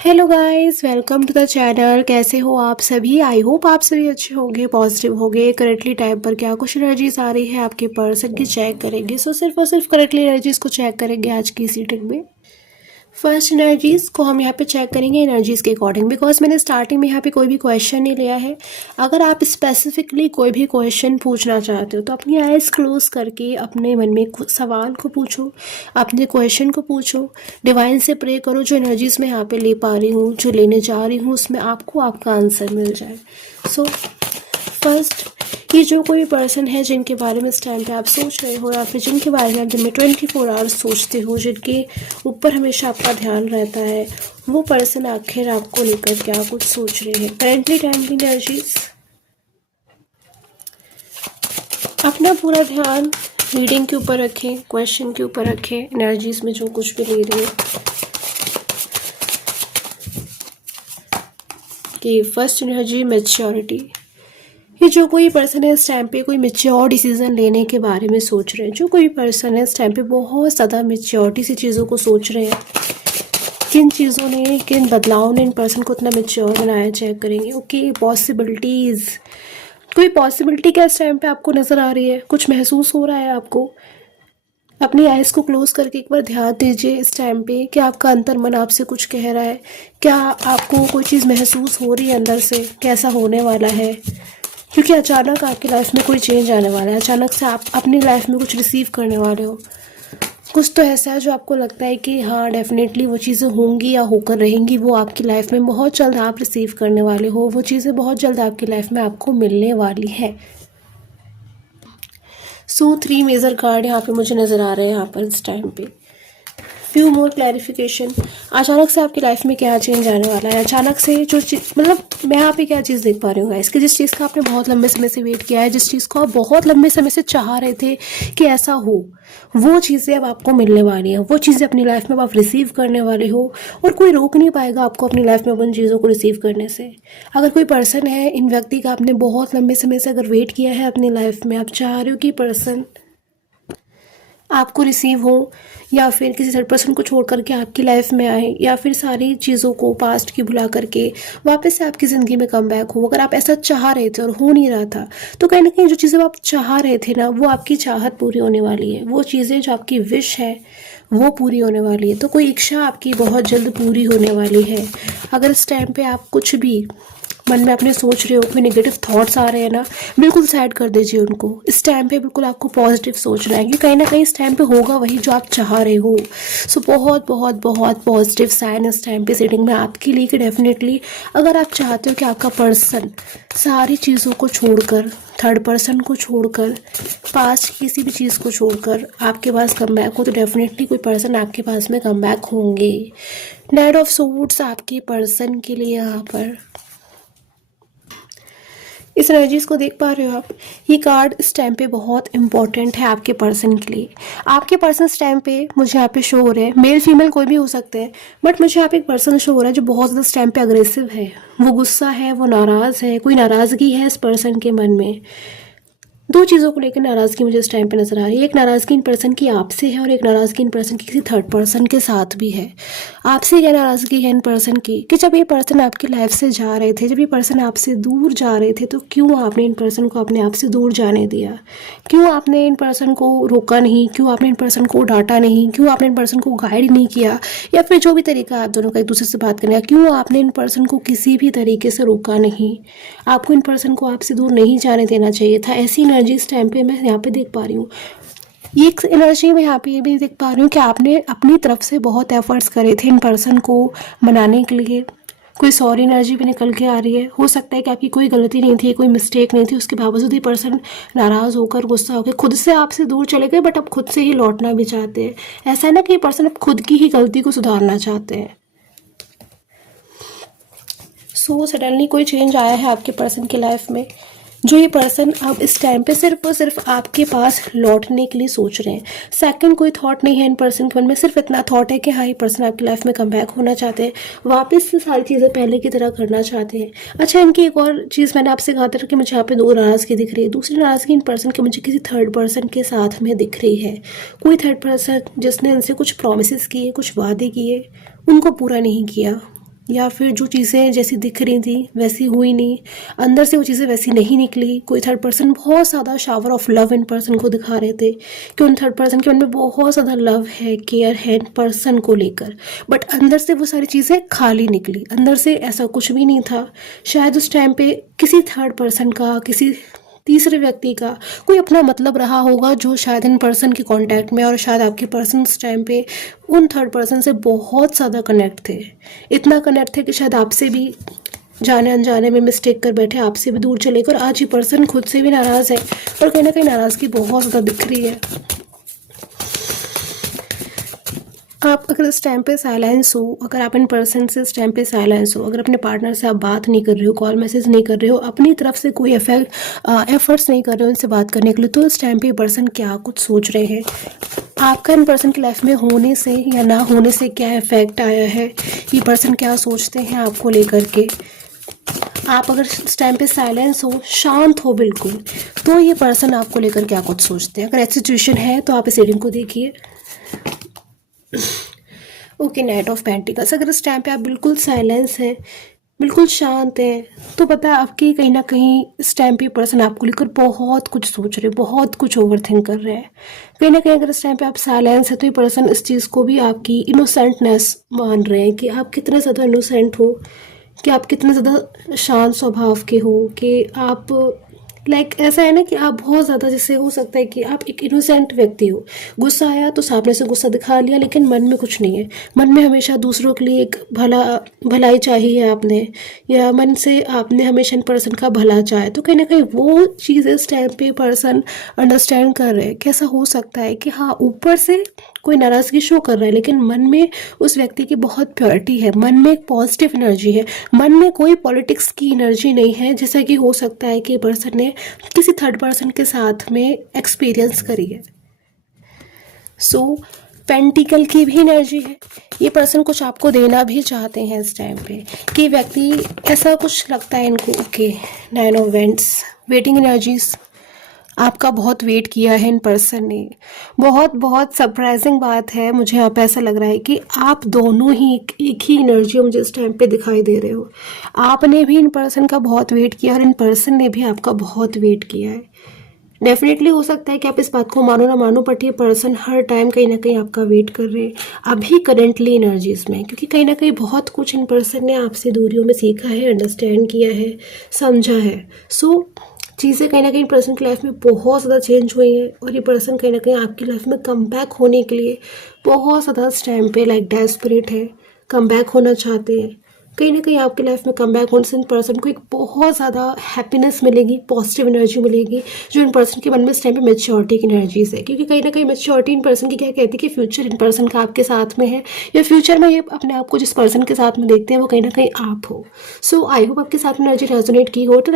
Hello guys, welcome to the channel. कैसे हो आप सभी? आई होप आप सभी अच्छे होंगे, पॉजिटिव होंगे। करेक्टली टाइम पर क्या कुछ एनर्जीज आ रही है आपके पर्सन की चेक करेंगे। सो सिर्फ और सिर्फ करेक्टली एनर्जीज को चेक करेंगे आज की सीटिंग में। फर्स्ट एनर्जीज को हम यहाँ पे चेक करेंगे एनर्जीज के अकॉर्डिंग, बिकॉज मैंने स्टार्टिंग में यहाँ पे कोई भी क्वेश्चन नहीं लिया है। अगर आप स्पेसिफिकली कोई भी क्वेश्चन पूछना चाहते हो तो अपनी आइज क्लोज करके अपने मन में सवाल को पूछो, अपने क्वेश्चन को पूछो, डिवाइन से प्रे करो। जो एनर्जीज मैं यहाँ पे ले पा रही हूँ, जो लेने जा रही हूँ, उसमें आपको आपका आंसर मिल जाए। सो फर्स्ट, कि जो कोई पर्सन है जिनके बारे में इस टाइम पे आप सोच रहे हो, या फिर जिनके बारे में आप दिन में 24 आवर्स सोचते हो, जिनके ऊपर हमेशा आपका ध्यान रहता है, वो पर्सन आखिर आपको लेकर क्या कुछ सोच रहे हैं। करेंटली टाइम की एनर्जीज, अपना पूरा ध्यान रीडिंग के ऊपर रखें, क्वेश्चन के ऊपर रखें, एनर्जीज में जो कुछ भी ले रहे हैं। कि फर्स्ट एनर्जी मैच्योरिटी, ये जो कोई पर्सन है इस टाइम पे कोई मेच्योर डिसीजन लेने के बारे में सोच रहे हैं। जो कोई पर्सन है इस टाइम पे बहुत ज़्यादा मेच्योरिटी से चीज़ों को सोच रहे हैं। किन चीज़ों ने, किन बदलाव ने इन पर्सन को इतना मेच्योर बनाया, चेक करेंगे। ओके, पॉसिबिलिटीज़, कोई पॉसिबिलिटी क्या इस टाइम पे आपको नज़र आ रही है? कुछ महसूस हो रहा है आपको? अपनी आइज़ को क्लोज करके एक बार ध्यान दीजिए इस टाइम पे कि आपका अंतर मन आपसे कुछ कह रहा है। क्या आपको कोई चीज़ महसूस हो रही है अंदर से? कैसा होने वाला है? क्योंकि अचानक आपकी लाइफ में कोई चेंज आने वाला है। अचानक से आप अपनी लाइफ में कुछ रिसीव करने वाले हो। कुछ तो ऐसा है जो आपको लगता है कि हाँ डेफिनेटली वो चीज़ें होंगी या होकर रहेंगी, वो आपकी लाइफ में बहुत जल्द आप रिसीव करने वाले हो। वो चीज़ें बहुत जल्द आपकी लाइफ में आपको मिलने वाली है। सो 3 मेजर कार्ड यहाँ पे मुझे नज़र आ रहे हैं यहाँ पर इस टाइम पे। फ्यू मोर क्लैरिफिकेशन, अचानक से आपकी लाइफ में क्या चेंज आने वाला है। अचानक से जो चीज़, मतलब मैं यहाँ पे क्या चीज़ देख पा रही हूँ गाइस, कि जिस चीज़ का आपने बहुत लंबे समय से वेट किया है, जिस चीज़ को आप बहुत लंबे समय से चाह रहे थे कि ऐसा हो, वो चीज़ें अब आपको मिलने वाली हैं। वो चीज़ें अपनी लाइफ में अब आप रिसीव करने वाले हो, और कोई रोक नहीं पाएगा आपको अपनी लाइफ में उन चीज़ों को रिसीव करने से। अगर कोई पर्सन है, इन व्यक्ति का आपने बहुत लंबे समय से अगर वेट किया है अपनी लाइफ में, आप चाह रहे हो कि पर्सन आपको रिसीव हो, या फिर किसी थर्ड पर्सन को छोड़ करके आपकी लाइफ में आए, या फिर सारी चीज़ों को पास्ट की भुला करके वापस से आपकी ज़िंदगी में कम बैक हो। अगर आप ऐसा चाह रहे थे और हो नहीं रहा था, तो कहीं ना कहीं जो चीज़ें आप चाह रहे थे ना, वो आपकी चाहत पूरी होने वाली है। वो चीज़ें जो आपकी विश है वो पूरी होने वाली है। तो कोई इच्छा आपकी बहुत जल्द पूरी होने वाली है। अगर इस टाइम पे आप कुछ भी मन में अपने सोच रहे हो, कोई नेगेटिव थॉट्स आ रहे हैं ना, बिल्कुल साइड कर दीजिए उनको। इस टाइम पे बिल्कुल आपको पॉजिटिव सोचना है, कि कहीं ना कहीं इस टाइम पे होगा वही जो आप चाह रहे हो। सो बहुत बहुत बहुत पॉजिटिव साइन इस टाइम पे सेटिंग में आपके लिए, कि डेफिनेटली अगर आप चाहते हो कि आपका पर्सन सारी चीज़ों को छोड़कर, थर्ड पर्सन को छोड़कर, पास्ट किसी भी चीज़ को छोड़कर आपके पास कम बैक हो, तो डेफिनेटली कोई पर्सन आपके पास में कम बैक होंगे। नाइट ऑफ सोर्ड्स आपके पर्सन के लिए यहाँ पर इस एनर्जीज को देख पा रहे हो आप। ये कार्ड इस टाइम पे बहुत इंपॉर्टेंट है आपके पर्सन के लिए। आपके पर्सन इस टाइम पे मुझे यहाँ पे शो हो रहे हैं, मेल फीमेल कोई भी हो सकते हैं, बट मुझे यहाँ पे एक पर्सन शो हो रहा है जो बहुत ज़्यादा इस टाइम पे अग्रेसिव है। वो गुस्सा है, वो नाराज़ है, कोई नाराज़गी है इस पर्सन के मन में। दो चीज़ों को लेकर नाराज़गी मुझे इस टाइम पे नज़र आ रही है। एक नाराज़गी इन पर्सन की आपसे है, और एक नाराज़गी इन पर्सन की किसी थर्ड पर्सन के साथ भी है। आपसे क्या नाराज़गी है इन पर्सन की, कि जब ये पर्सन आपकी लाइफ से जा रहे थे, जब ये पर्सन आपसे दूर जा रहे थे, तो क्यों आपने इन पर्सन को अपने आप से दूर जाने दिया? क्यों आपने इन पर्सन को रोका नहीं? क्यों आपने इन पर्सन को डांटा नहीं? क्यों आपने इन पर्सन को गाइड नहीं किया? या फिर जो भी तरीका आप दोनों का एक दूसरे से बात करने का, क्यों आपने इन पर्सन को किसी भी तरीके से रोका नहीं? आपको इन पर्सन को आपसे दूर नहीं जाने देना चाहिए था। ऐसी एनर्जी इस टाइम पे मैं यहाँ पे देख पा रही हूँ। ये एक एनर्जी मैं यहाँ पे ये भी देख पा रही हूँ कि आपने अपनी तरफ से बहुत एफर्ट्स करे थे इन पर्सन को मनाने के लिए। कोई सॉरी एनर्जी भी निकल के आ रही है। हो सकता है कि आपकी कोई गलती नहीं थी, कोई मिस्टेक नहीं थी, उसके बावजूद ही पर्सन नाराज़ होकर, गुस्सा होकर खुद से आपसे दूर चले गए, बट अब खुद से ही लौटना भी चाहते हैं। ऐसा है ना कि ये पर्सन अब खुद की ही गलती को सुधारना चाहते हैं। सो सडनली कोई चेंज आया है आपके पर्सन की लाइफ में, जो ये पर्सन अब इस टाइम पे सिर्फ और सिर्फ आपके पास लौटने के लिए सोच रहे हैं। सेकंड कोई थॉट नहीं है इन पर्सन के मन में, सिर्फ इतना थॉट है कि हाँ ये पर्सन आपकी लाइफ में कम बैक होना चाहते हैं, वापस से सारी चीज़ें पहले की तरह करना चाहते हैं। अच्छा, इनकी एक और चीज़ मैंने आपसे कहा था कि मुझे यहाँ पे दो नाराज़गी दिख रही है। दूसरी नाराज़गी इन पर्सन की मुझे किसी थर्ड पर्सन के साथ में दिख रही है। कोई थर्ड पर्सन जिसने इनसे कुछ प्रोमिस किए, कुछ वादे किए, उनको पूरा नहीं किया, या फिर जो चीज़ें जैसी दिख रही थी वैसी हुई नहीं, अंदर से वो चीज़ें वैसी नहीं निकली। कोई थर्ड पर्सन बहुत ज़्यादा shower of love in person को दिखा रहे थे कि उन थर्ड पर्सन के मन में बहुत ज़्यादा लव है, केयर है इन पर्सन को लेकर, बट अंदर से वो सारी चीज़ें खाली निकली, अंदर से ऐसा कुछ भी नहीं था। शायद उस टाइम पे किसी थर्ड पर्सन का, किसी तीसरे व्यक्ति का कोई अपना मतलब रहा होगा जो शायद इन पर्सन के कांटेक्ट में, और शायद आपके पर्सन उस टाइम पे उन थर्ड पर्सन से बहुत ज़्यादा कनेक्ट थे, इतना कनेक्ट थे कि शायद आपसे भी जाने अनजाने में मिस्टेक कर बैठे, आपसे भी दूर चले गए, और आज ये पर्सन खुद से भी नाराज़ है और कहीं ना कहीं नाराज़गी बहुत ज़्यादा दिख रही है। आप अगर इस टाइम पे साइलेंस हो, अगर आप इन पर्सन से इस टाइम पे साइलेंस हो, अगर अपने पार्टनर से आप बात नहीं कर रहे हो, कॉल मैसेज नहीं कर रहे हो, अपनी तरफ से कोई एफर्ट्स नहीं कर रहे हो इनसे बात करने के लिए, तो इस टाइम पे ये पर्सन क्या कुछ सोच रहे हैं, आपका इन पर्सन की लाइफ में होने से या ना होने से क्या इफेक्ट आया है, ये पर्सन क्या सोचते हैं आपको लेकर के। आप अगर इस टाइम पे साइलेंस हो, शांत हो बिल्कुल, तो ये पर्सन आपको लेकर क्या कुछ सोचते हैं। अगर ऐसी सिचुएशन है तो आप इस रीडिंग को देखिए। Okay, night of pentacles. अगर इस टाइम पे आप बिल्कुल साइलेंस हैं, बिल्कुल शांत हैं, तो पता है आपकी कहीं ना कहीं इस टाइम पे पर्सन आपको लेकर बहुत कुछ सोच रहे, बहुत कुछ ओवर थिंक कर रहे हैं। कहीं ना कहीं अगर इस टाइम पे आप साइलेंस है तो ये पर्सन इस चीज़ को भी आपकी इनोसेंटनेस मान रहे हैं कि आप कितने ज़्यादा इनोसेंट हो, कि आप कितने ज़्यादा शांत स्वभाव के हो, कि आप ऐसा है ना कि आप बहुत ज़्यादा, जैसे हो सकता है कि आप एक इनोसेंट व्यक्ति हो, गुस्सा आया तो सामने से गुस्सा दिखा लिया, लेकिन मन में कुछ नहीं है, मन में हमेशा दूसरों के लिए एक भलाई चाहिए आपने, या मन से आपने हमेशा इन पर्सन का भला चाहे, तो कहीं ना कहीं वो चीज़ इस टाइम पे पर्सन अंडरस्टैंड कर रहे हैं। कैसा हो सकता है कि हाँ, ऊपर से कोई नाराज़गी शो कर रहा है, लेकिन मन में उस व्यक्ति की बहुत प्योरिटी है, मन में एक पॉजिटिव एनर्जी है, मन में कोई पॉलिटिक्स की एनर्जी नहीं है, जैसा कि हो सकता है कि पर्सन ने किसी थर्ड पर्सन के साथ में एक्सपीरियंस करी है। सो पेंटिकल की भी एनर्जी है, ये पर्सन कुछ आपको देना भी चाहते हैं इस टाइम पे, कि व्यक्ति ऐसा कुछ लगता है इनको। Okay, 9 of vents, waiting energies, आपका बहुत वेट किया है इन पर्सन ने। बहुत बहुत सरप्राइजिंग बात है, मुझे यहाँ पे ऐसा लग रहा है कि आप दोनों ही एक ही एनर्जी मुझे इस टाइम पे दिखाई दे रहे हो। आपने भी इन पर्सन का बहुत वेट किया और इन पर्सन ने भी आपका बहुत वेट किया है। डेफिनेटली हो सकता है कि आप इस बात को मानो ना मानो, बट ये पर्सन हर टाइम कहीं ना कहीं आपका वेट कर रहे हैं अभी करेंटली एनर्जीज में, क्योंकि कहीं ना कहीं बहुत कुछ इन पर्सन ने आपसे दूरियों में सीखा है, अंडरस्टैंड किया है, समझा है। सो चीज़ें कहीं ना कहीं पर्सन की लाइफ में बहुत ज़्यादा चेंज हुई हैं, और ये पर्सन कहीं ना कहीं आपकी लाइफ में कम बैक होने के लिए बहुत ज़्यादा इस टाइम पे डेस्परेट है, कम बैक होना चाहते हैं। कहीं ना कहीं आपकी लाइफ में कम बैक होने से इन पर्सन को एक बहुत ज़्यादा हैप्पीनेस मिलेगी, पॉजिटिव एनर्जी मिलेगी, जो इन पर्सन के मन में इस टाइम पे मेच्योरिटी की एनर्जीज है, क्योंकि कहीं ना कहीं मेच्योरिटी इन पर्सन की क्या कहती है कि फ्यूचर इन पर्सन का आपके साथ में है, या फ्यूचर में ये अपने आप को जिस पर्सन के साथ में देखते हैं वो कहीं ना कहीं आप हो। सो आई होप आपके साथ में एनर्जी रेजोनेट की हो। तो